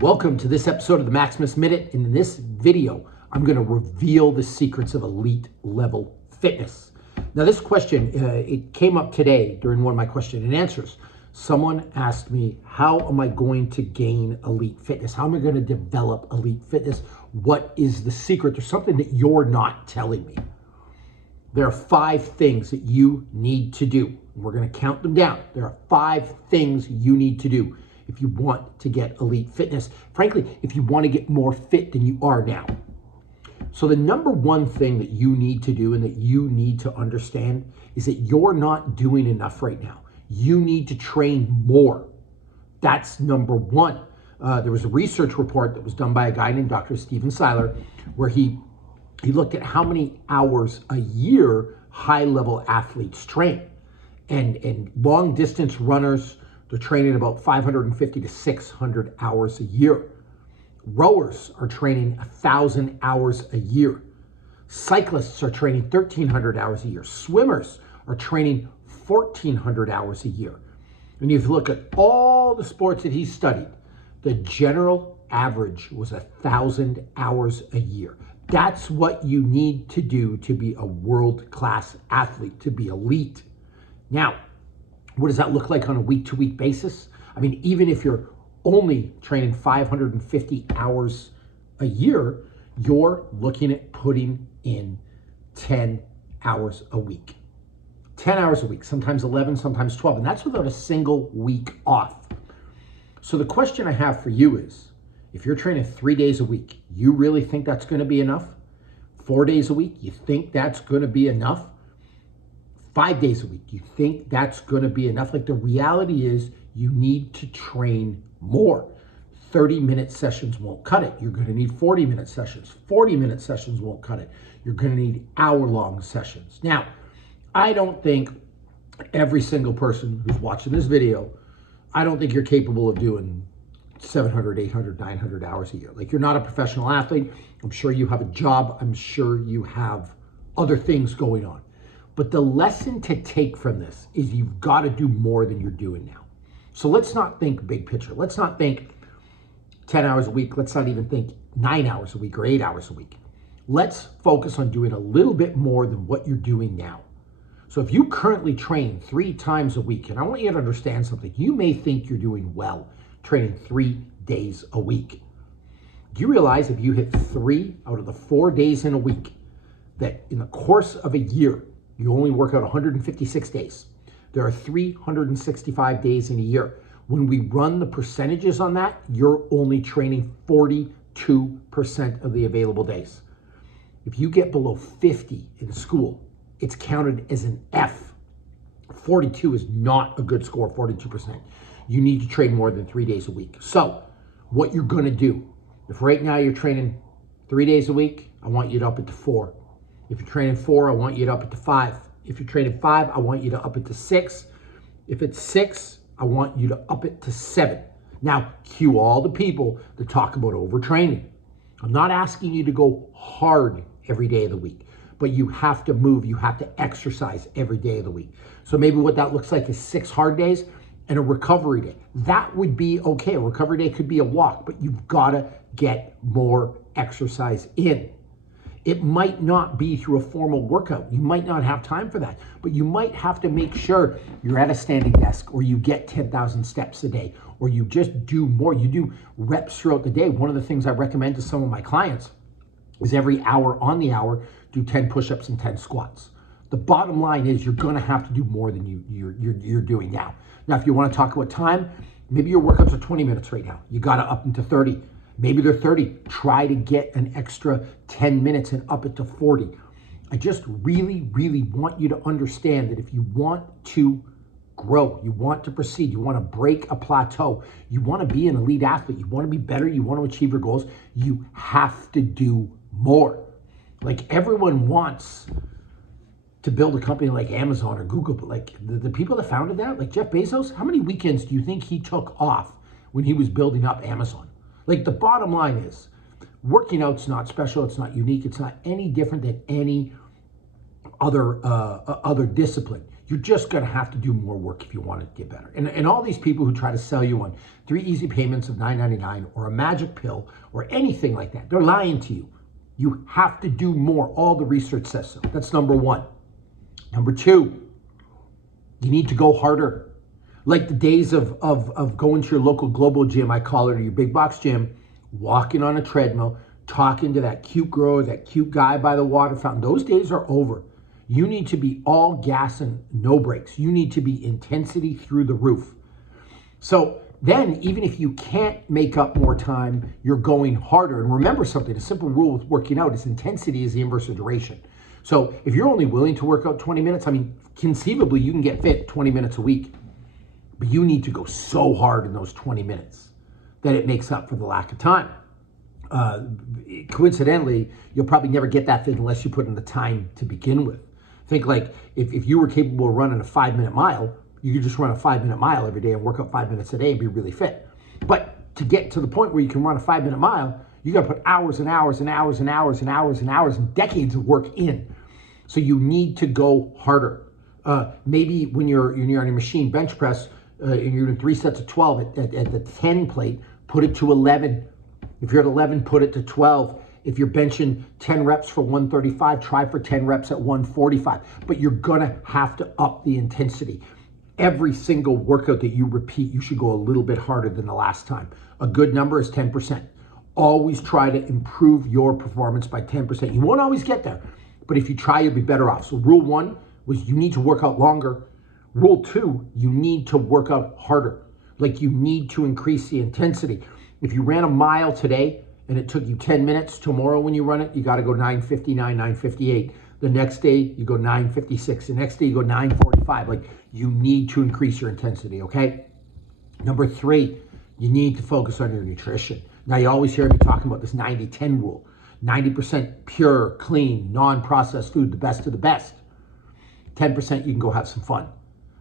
Welcome to this episode of the Maximus Minute. In this video, I'm going to reveal the secrets of elite level fitness. Now, this question, it came up today during one of my question and answers. Someone asked me, how am I going to gain elite fitness? How am I going to develop elite fitness? What is the secret? There's something that you're not telling me. There are 5 things that you need to do. We're going to count them down. There are 5 things you need to do if you want to get elite fitness. Frankly, if you want to get more fit than you are now. So the number one thing that you need to do and that you need to understand is that you're not doing enough right now. You need to train more. That's number one. There was a research report that was done by a guy named Dr. Stephen Seiler, where he looked at how many hours a year high-level athletes train. And long-distance runners, they're training about 550 to 600 hours a year. Rowers are training 1,000 hours a year. Cyclists are training 1,300 hours a year. Swimmers are training 1,400 hours a year. And if you look at all the sports that he studied, the general average was 1,000 hours a year. That's what you need to do to be a world-class athlete, to be elite. Now, what does that look like on a week-to-week basis? I mean, even if you're only training 550 hours a year, you're looking at putting in 10 hours a week. 10 hours a week, sometimes 11, sometimes 12, and that's without a single week off. So the question I have for you is, if you're training 3 days a week, you really think that's going to be enough? 4 days a week, you think that's going to be enough? 5 days a week, you think that's going to be enough? Like, the reality is you need to train more. 30-minute sessions won't cut it. You're going to need 40-minute sessions. 40-minute sessions won't cut it. You're going to need hour-long sessions. Now, I don't think every single person who's watching this video, I don't think you're capable of doing 700, 800, 900 hours a year. Like, you're not a professional athlete. I'm sure you have a job. I'm sure you have other things going on. But the lesson to take from this is you've got to do more than you're doing now. So let's not think big picture. Let's not think 10 hours a week. Let's not even think 9 hours a week or 8 hours a week. Let's focus on doing a little bit more than what you're doing now. So if you currently train 3 times a week, and I want you to understand something, you may think you're doing well training 3 days a week. Do you realize if you hit 3 out of the 4 days in a week, that in the course of a year, you only work out 156 days. There are 365 days in a year. When we run the percentages on that, you're only training 42% of the available days. If you get below 50 in school, it's counted as an F. 42 is not a good score, 42%. You need to train more than 3 days a week. So what you're going to do, if right now you're training 3 days a week, I want you to up it to 4. If you're training 4, I want you to up it to 5. If you're training 5, I want you to up it to 6. If it's 6, I want you to up it to 7. Now, cue all the people that talk about overtraining. I'm not asking you to go hard every day of the week, but you have to move, you have to exercise every day of the week. So maybe what that looks like is 6 hard days and a recovery day. That would be okay. A recovery day could be a walk, but you've got to get more exercise in. It might not be through a formal workout. You might not have time for that, but you might have to make sure you're at a standing desk, or you get 10,000 steps a day, or you just do more. You do reps throughout the day. One of the things I recommend to some of my clients is every hour on the hour, do 10 push-ups and 10 squats. The bottom line is you're going to have to do more than you're doing now. Now, if you want to talk about time, maybe your workouts are 20 minutes right now. You got to up them to 30. Maybe they're 30. Try to get an extra 10 minutes and up it to 40. I just really, really want you to understand that if you want to grow, you want to proceed, you want to break a plateau, you want to be an elite athlete, you want to be better, you want to achieve your goals, you have to do more. Like, everyone wants to build a company like Amazon or Google, but like the people that founded that, like Jeff Bezos, how many weekends do you think he took off when he was building up Amazon? Like, the bottom line is, working out's not special, it's not unique, it's not any different than any other discipline. You're just going to have to do more work if you want to get better. And all these people who try to sell you on 3 easy payments of $9.99 or a magic pill or anything like that, they're lying to you. You have to do more. All the research says so. That's number one. Number two, you need to go harder. Like the days of going to your local global gym, I call it, or your big box gym, walking on a treadmill, talking to that cute girl or that cute guy by the water fountain. Those days are over. You need to be all gas and no brakes. You need to be intensity through the roof. So then, even if you can't make up more time, you're going harder. And remember something, a simple rule with working out is intensity is the inverse of duration. So if you're only willing to work out 20 minutes, I mean, conceivably you can get fit 20 minutes a week, but you need to go so hard in those 20 minutes that it makes up for the lack of time. Coincidentally, you'll probably never get that fit unless you put in the time to begin with. Think like if you were capable of running a 5-minute mile, you could just run a 5-minute mile every day and work out 5 minutes a day and be really fit. But to get to the point where you can run a 5-minute mile, you got to put hours and hours and hours and hours and hours and hours and decades of work in. So you need to go harder. Maybe when you're on your machine bench press and you're doing 3 sets of 12 at the 10 plate, put it to 11. If you're at 11, put it to 12. If you're benching 10 reps for 135, try for 10 reps at 145. But you're gonna have to up the intensity. Every single workout that you repeat, you should go a little bit harder than the last time. A good number is 10%. Always try to improve your performance by 10%. You won't always get there, but if you try, you'll be better off. So rule 1 was you need to work out longer. Rule 2, you need to work out harder. Like you need to increase the intensity. If you ran a mile today and it took you 10 minutes, tomorrow when you run it, you got to go 9:59, 9:58. The next day you go 9:56. The next day you go 9:45. Like you need to increase your intensity, okay? Number 3, you need to focus on your nutrition. Now you always hear me talking about this 90-10 rule. 90% pure, clean, non-processed food, the best of the best. 10% you can go have some fun.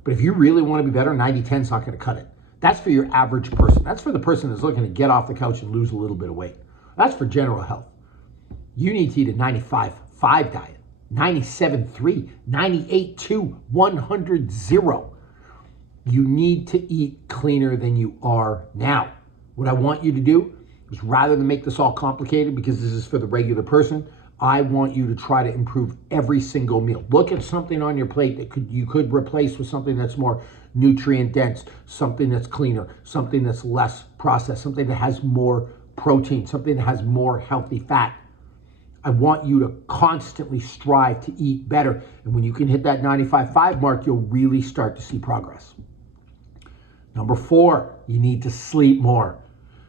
But if you really want to be better, 90-10 is not going to cut it. That's for your average person. That's for the person that's looking to get off the couch and lose a little bit of weight. That's for general health. You need to eat a 95-5 diet, 97-3, 98-2, 100-0. You need to eat cleaner than you are now. What I want you to do is, rather than make this all complicated, because this is for the regular person, I want you to try to improve every single meal. Look at something on your plate that you could replace with something that's more nutrient dense, something that's cleaner, something that's less processed, something that has more protein, something that has more healthy fat. I want you to constantly strive to eat better. And when you can hit that 95-5 mark, you'll really start to see progress. Number 4, you need to sleep more.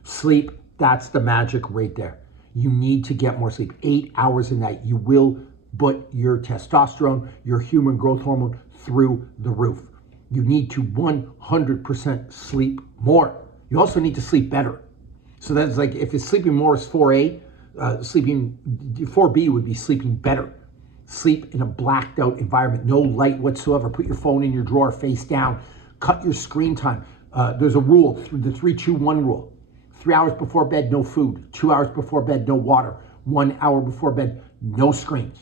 Sleep, that's the magic right there. You need to get more sleep. 8 hours a night. You will put your testosterone, your human growth hormone through the roof. You need to 100% sleep more. You also need to sleep better. So that's like, if it's sleeping more is 4A, 4B would be sleeping better. Sleep in a blacked out environment, no light whatsoever. Put your phone in your drawer face down. Cut your screen time. There's a rule, the 3-2-1 rule. 3 hours before bed, no food. 2 hours before bed, no water. 1 hour before bed, no screens.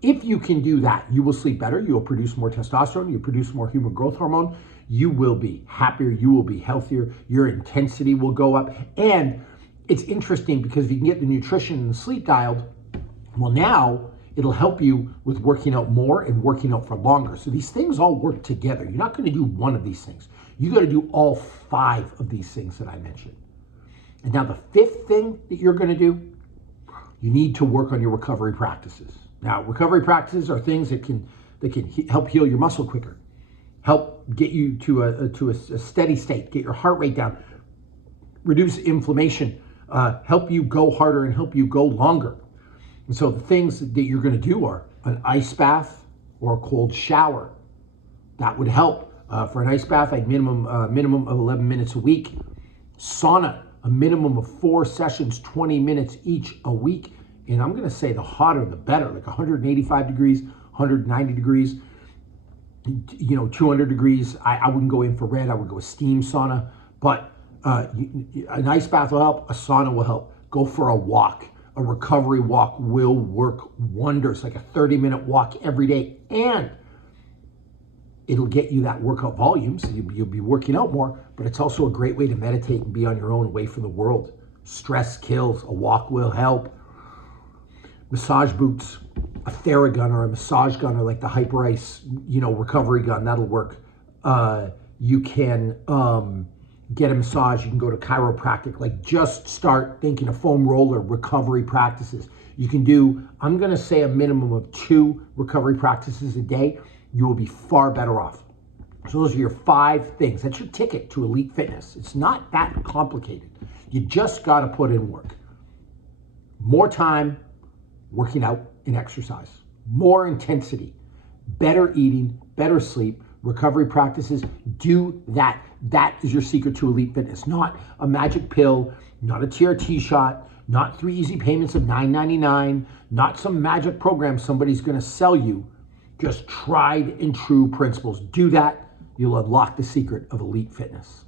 If you can do that, you will sleep better. You will produce more testosterone. You'll produce more human growth hormone. You will be happier. You will be healthier. Your intensity will go up. And it's interesting because if you can get the nutrition and the sleep dialed, well, now it'll help you with working out more and working out for longer. So these things all work together. You're not going to do one of these things. You got to do all 5 of these things that I mentioned. And now the 5th thing that you're going to do, you need to work on your recovery practices. Now, recovery practices are things that can help heal your muscle quicker, help get you to a steady state, get your heart rate down, reduce inflammation, help you go harder and help you go longer. And so the things that you're going to do are an ice bath or a cold shower. That would help. For an ice bath, like minimum of 11 minutes a week. Sauna, a minimum of 4 sessions, 20 minutes each a week. And I'm going to say the hotter, the better, like 185 degrees, 190 degrees, 200 degrees. I wouldn't go infrared. I would go steam sauna. But an ice bath will help. A sauna will help. Go for a walk. A recovery walk will work wonders, like a 30-minute walk every day. And It'll get you that workout volume, so you'll be working out more, but it's also a great way to meditate and be on your own, away from the world. Stress kills. A walk will help. Massage boots, a Theragun or a massage gun, or like the Hyper Ice, recovery gun, that'll work. You can get a massage. You can go to chiropractic. Like, just start thinking of foam roller recovery practices. You can do, I'm going to say, a minimum of 2 recovery practices a day. You will be far better off. So those are your 5 things. That's your ticket to elite fitness. It's not that complicated. You just got to put in work. More time working out and exercise. More intensity. Better eating, better sleep, recovery practices. Do that. That is your secret to elite fitness. Not a magic pill, not a TRT shot, not 3 easy payments of $9.99, not some magic program somebody's going to sell you. Just tried and true principles. Do that. You'll unlock the secret of elite fitness.